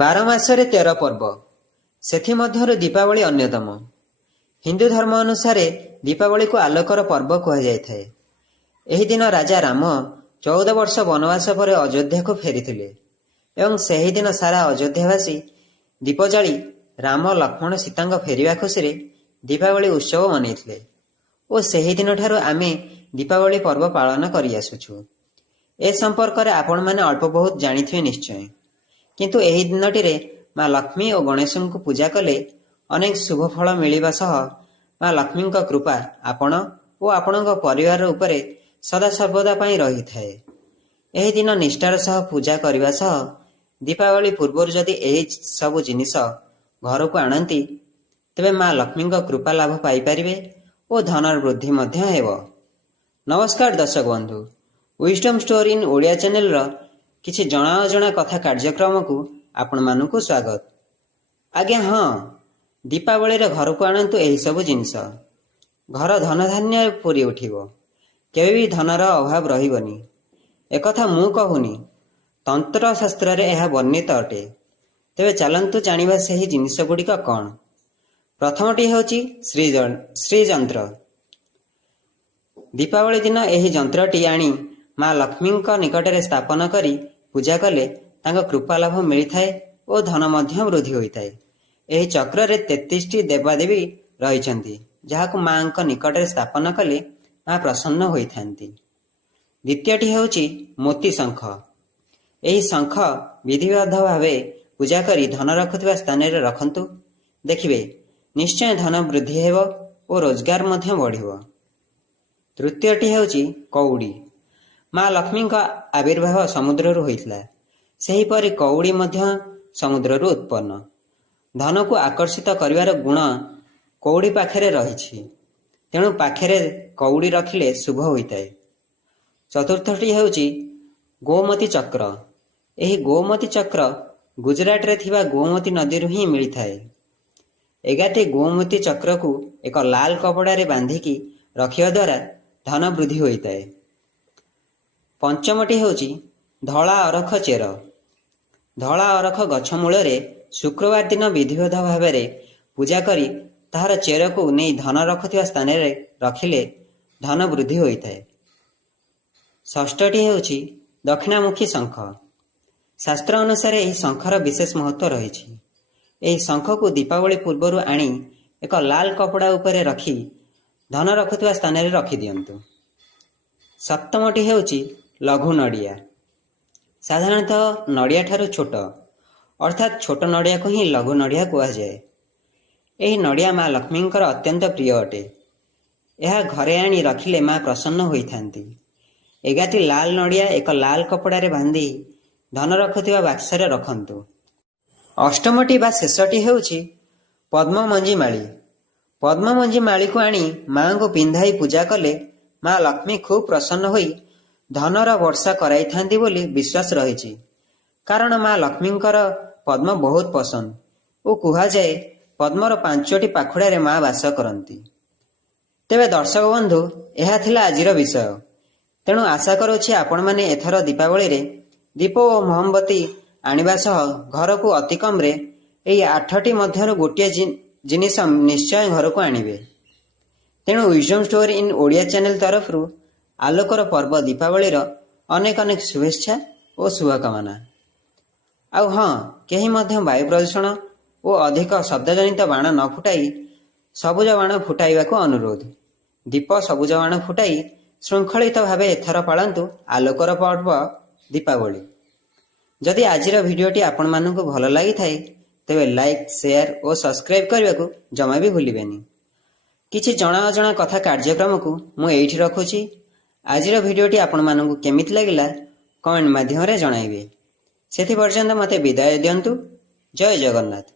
ବାର ମାସରେ 13 ପର୍ବ, ସେଥିମଧ୍ୟରୁ ଦୀପାବଳି ଅନ୍ୟତମ। ହିନ୍ଦୁ ଧର୍ମ ଅନୁସାରେ ଦୀପାବଳିକୁ ଆଲୋକର ପର୍ବ କୁହାଯାଇଥାଏ। ଏହି ଦିନ ରାଜା ରାମ 14 ବର୍ଷ ବନବାସ ପରେ ଅଯୋଧ୍ୟାକୁ ଫେରିଥିଲେ ଏବଂ ସେହିଦିନ ସାରା ଅଯୋଧ୍ୟାବାସୀ ଦୀପ ଜାଳି ରାମ, ଲକ୍ଷ୍ମଣ, ସୀତାଙ୍କ ଫେରିବା ଖୁସିରେ ଦୀପାବଳି ଉତ୍ସବ ମନେଇଥିଲେ ଓ ସେହିଦିନଠାରୁ ଆମେ ଦୀପାବଳି ପର୍ବ ପାଳନ କରିଆସୁଛୁ। ଏ ସମ୍ପର୍କରେ ଆପଣମାନେ ଅଳ୍ପ ବହୁତ ଜାଣିଥିବେ ନିଶ୍ଚୟ। କିନ୍ତୁ ଏହି ଦିନଟିରେ ମା ଲକ୍ଷ୍ମୀ ଓ ଗଣେଶଙ୍କୁ ପୂଜା କଲେ ଅନେକ ଶୁଭ ଫଳ ମିଳିବା ସହ ମା ଲକ୍ଷ୍ମୀଙ୍କ କୃପା ଆପଣ ଓ ଆପଣଙ୍କ ପରିବାର ଉପରେ ସଦାସର୍ବଦା ପାଇଁ ରହିଥାଏ। ଏହି ଦିନ ନିଷ୍ଠାର ସହ ପୂଜା କରିବା ସହ ଦୀପାବଳି ପୂର୍ବରୁ ଯଦି ଏହି ସବୁ ଜିନିଷ ଘରକୁ ଆଣନ୍ତି ତେବେ ମା ଲକ୍ଷ୍ମୀଙ୍କ କୃପା ଲାଭ ପାଇପାରିବେ ଓ ଧନର ବୃଦ୍ଧି ମଧ୍ୟ ହେବ। ନମସ୍କାର ଦର୍ଶକ ବନ୍ଧୁ, ୱିଜଡମ୍ ଷ୍ଟୋରି ଇନ୍ ଓଡ଼ିଆ ଚ୍ୟାନେଲର କିଛି ଜଣା ଅଜଣା କଥା କାର୍ଯ୍ୟକ୍ରମକୁ ଆପଣମାନଙ୍କୁ ସ୍ୱାଗତ। ଆଜ୍ଞା ହଁ, ଦୀପାବଳିରେ ଘରକୁ ଆଣନ୍ତୁ ଏହିସବୁ ଜିନିଷ। ଘର ଧନଧାନ୍ୟରେ ପୂରି ଉଠିବ, କେବେ ବି ଧନର ଅଭାବ ରହିବନି। ଏକଥା ମୁଁ କହୁନି, ତନ୍ତ୍ରଶାସ୍ତ୍ରରେ ଏହା ବର୍ଣ୍ଣିତ ଅଟେ। ତେବେ ଚାଲନ୍ତୁ ଜାଣିବା ସେହି ଜିନିଷ ଗୁଡ଼ିକ କ'ଣ। ପ୍ରଥମଟି ହେଉଛି ଶ୍ରୀଯନ୍ତ୍ର। ଦୀପାବଳି ଦିନ ଏହି ଯନ୍ତ୍ରଟି ଆଣି ମା ଲକ୍ଷ୍ମୀଙ୍କ ନିକଟରେ ସ୍ଥାପନ କରି ପୂଜା କଲେ ତାଙ୍କ କୃପା ଲାଭ ମିଳିଥାଏ ଓ ଧନ ମଧ୍ୟ ବୃଦ୍ଧି ହୋଇଥାଏ। ଏହି ଚକ୍ରରେ 33ଟି ଦେବାଦେବୀ ରହିଛନ୍ତି, ଯାହାକୁ ମାଙ୍କ ନିକଟରେ ସ୍ଥାପନ କଲେ ମା ପ୍ରସନ୍ନ ହୋଇଥାନ୍ତି। ଦ୍ୱିତୀୟଟି ହେଉଛି ମୋତି ଶଙ୍ଖ। ଏହି ଶଙ୍ଖ ବିଧିବଦ୍ଧ ଭାବେ ପୂଜା କରି ଧନ ରଖୁଥିବା ସ୍ଥାନରେ ରଖନ୍ତୁ, ଦେଖିବେ ନିଶ୍ଚୟ ଧନ ବୃଦ୍ଧି ହେବ ଓ ରୋଜଗାର ମଧ୍ୟ ବଢ଼ିବ। ତୃତୀୟଟି ହେଉଛି କଉଡ଼ି। ମା ଲକ୍ଷ୍ମୀଙ୍କ ଆବିର୍ଭାବ ସମୁଦ୍ରରୁ ହୋଇଥିଲା, ସେହିପରି କଉଡ଼ି ମଧ୍ୟ ସମୁଦ୍ରରୁ ଉତ୍ପନ୍ନ। ଧନକୁ ଆକର୍ଷିତ କରିବାର ଗୁଣ କଉଡ଼ି ପାଖରେ ରହିଛି, ତେଣୁ ପାଖରେ କଉଡ଼ି ରଖିଲେ ଶୁଭ ହୋଇଥାଏ। ଚତୁର୍ଥଟି ହେଉଛି ଗୋମତୀ ଚକ୍ର। ଏହି ଗୋମତୀ ଚକ୍ର ଗୁଜରାଟରେ ଥିବା ଗୋମତୀ ନଦୀରୁ ହିଁ ମିଳିଥାଏ। 11ଟି ଗୋମତୀ ଚକ୍ରକୁ ଏକ ଲାଲ କପଡ଼ାରେ ବାନ୍ଧିକି ରଖିବା ଦ୍ୱାରା ଧନ ବୃଦ୍ଧି ହୋଇଥାଏ। ପଞ୍ଚମଟି ହେଉଛି ଧଳା ଅରଖ ଚେର। ଧଳା ଅରଖ ଗଛ ମୂଳରେ ଶୁକ୍ରବାର ଦିନ ବିଧିବଦ୍ଧ ଭାବରେ ପୂଜା କରି ତାହାର ଚେରକୁ ନେଇ ଧନ ରଖୁଥିବା ସ୍ଥାନରେ ରଖିଲେ ଧନ ବୃଦ୍ଧି ହୋଇଥାଏ। ଷଷ୍ଠଟି ହେଉଛି ଦକ୍ଷିଣାମୁଖୀ ଶଙ୍ଖ। ଶାସ୍ତ୍ର ଅନୁସାରେ ଏହି ଶଙ୍ଖର ବିଶେଷ ମହତ୍ତ୍ୱ ରହିଛି। ଏହି ଶଙ୍ଖକୁ ଦୀପାବଳି ପୂର୍ବରୁ ଆଣି ଏକ ଲାଲ କପଡ଼ା ଉପରେ ରଖି ଧନ ରଖୁଥିବା ସ୍ଥାନରେ ରଖିଦିଅନ୍ତୁ। ସପ୍ତମଟି ହେଉଛି ଲଘୁ ନଡ଼ିଆ। ସାଧାରଣତଃ ନଡ଼ିଆ ଠାରୁ ଛୋଟ, ଅର୍ଥାତ୍ ଛୋଟ ନଡ଼ିଆକୁ ହିଁ ଲଘୁ ନଡ଼ିଆ କୁହାଯାଏ। ଏହି ନଡ଼ିଆ ମା ଲକ୍ଷ୍ମୀଙ୍କର ଅତ୍ୟନ୍ତ ପ୍ରିୟ ଅଟେ। ଏହା ଘରେ ଆଣି ରଖିଲେ ମା ପ୍ରସନ୍ନ ହୋଇଥାନ୍ତି। 11ଟି ଲାଲ ନଡ଼ିଆ ଏକ ଲାଲ କପଡ଼ାରେ ବାନ୍ଧି ଧନ ରଖୁଥିବା ବାକ୍ସରେ ରଖନ୍ତୁ। ଅଷ୍ଟମଟି ବା ଶେଷଟି ହେଉଛି ପଦ୍ମମଞ୍ଜି ମାଳି। ପଦ୍ମମଞ୍ଜି ମାଳିକୁ ଆଣି ମାଙ୍କୁ ପିନ୍ଧାଇ ପୂଜା କଲେ ମା ଲକ୍ଷ୍ମୀ ଖୁବ୍ ପ୍ରସନ୍ନ ହୋଇ ଧନର ବର୍ଷା କରାଇଥାନ୍ତି ବୋଲି ବିଶ୍ୱାସ ରହିଛି। କାରଣ ମା ଲକ୍ଷ୍ମୀଙ୍କର ପଦ୍ମ ବହୁତ ପସନ୍ଦ ଓ କୁହାଯାଏ ପଦ୍ମର 5ଟି ପାଖୁଡ଼ାରେ ମା ବାସ କରନ୍ତି। ତେବେ ଦର୍ଶକ ବନ୍ଧୁ, ଏହା ଥିଲା ଆଜିର ବିଷୟ। ତେଣୁ ଆଶା କରୁଛି ଆପଣମାନେ ଏଥର ଦୀପାବଳିରେ ଦୀପ ଓ ମହମବତୀ ଆଣିବା ସହ ଘରକୁ ଅତି କମ୍ରେ ଏହି 8ଟି ମଧ୍ୟରୁ ଗୋଟିଏ ଜିନିଷ ନିଶ୍ଚୟ ଘରକୁ ଆଣିବେ। ତେଣୁ wisdom story in Odia channel ତରଫରୁ ଆଲୋକର ପର୍ବ ଦୀପାବଳିର ଅନେକ ଅନେକ ଶୁଭେଚ୍ଛା ଓ ଶୁଭକାମନା। ଆଉ ହଁ, କେହି ମଧ୍ୟ ବାୟୁ ପ୍ରଦୂଷଣ ଓ ଅଧିକ ଶବ୍ଦଜନିତ ବାଣ ନ ଫୁଟାଇ ସବୁଜ ବାଣ ଫୁଟାଇବାକୁ ଅନୁରୋଧ। ଦୀପ ସବୁଜ ବାଣ ଫୁଟାଇ ଶୃଙ୍ଖଳିତ ଭାବେ ଏଥର ପାଳନ୍ତୁ ଆଲୋକର ପର୍ବ ଦୀପାବଳି। ଯଦି ଆଜିର ଭିଡ଼ିଓଟି ଆପଣମାନଙ୍କୁ ଭଲ ଲାଗିଥାଏ ତେବେ ଲାଇକ୍, ସେୟାର ଓ ସବସ୍କ୍ରାଇବ୍ କରିବାକୁ ଜମା ବି ଭୁଲିବେନି। କିଛି ଜଣା ଅଜଣା କଥା କାର୍ଯ୍ୟକ୍ରମକୁ ମୁଁ ଏଇଠି ରଖୁଛି। ଆଜିର ଭିଡ଼ିଓଟି ଆପଣମାନଙ୍କୁ କେମିତି ଲାଗିଲା କମେଣ୍ଟ ମାଧ୍ୟମରେ ଜଣାଇବେ। ସେଥି ପର୍ଯ୍ୟନ୍ତ ମୋତେ ବିଦାୟ ଦିଅନ୍ତୁ। ଜୟ ଜଗନ୍ନାଥ।